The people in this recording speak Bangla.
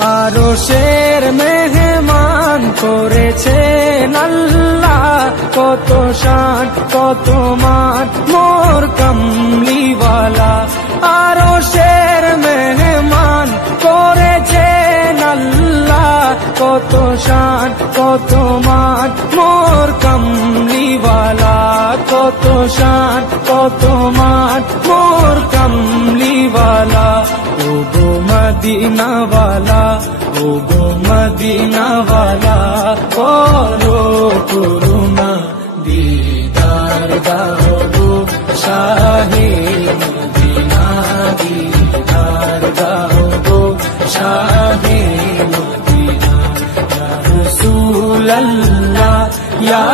আরশের মেহমান করেছেন আল্লাহ, কত শান কত মান মোর কামলিওয়ালা। আরশের মেহমান করেছেন আল্লাহ, কত শান কত মান মোর কামলিওয়ালা, কত শান কত মান মোর কামলিওয়ালা। ও গো মদিনাওয়ালা, ও গো মদিনাওয়ালা, করো করুণা দিদার দাও গো শাহে মদিনা, দিদার দাও গো শাহে মদিনা। ইয়া রাসূলুল্লাহ ইয়া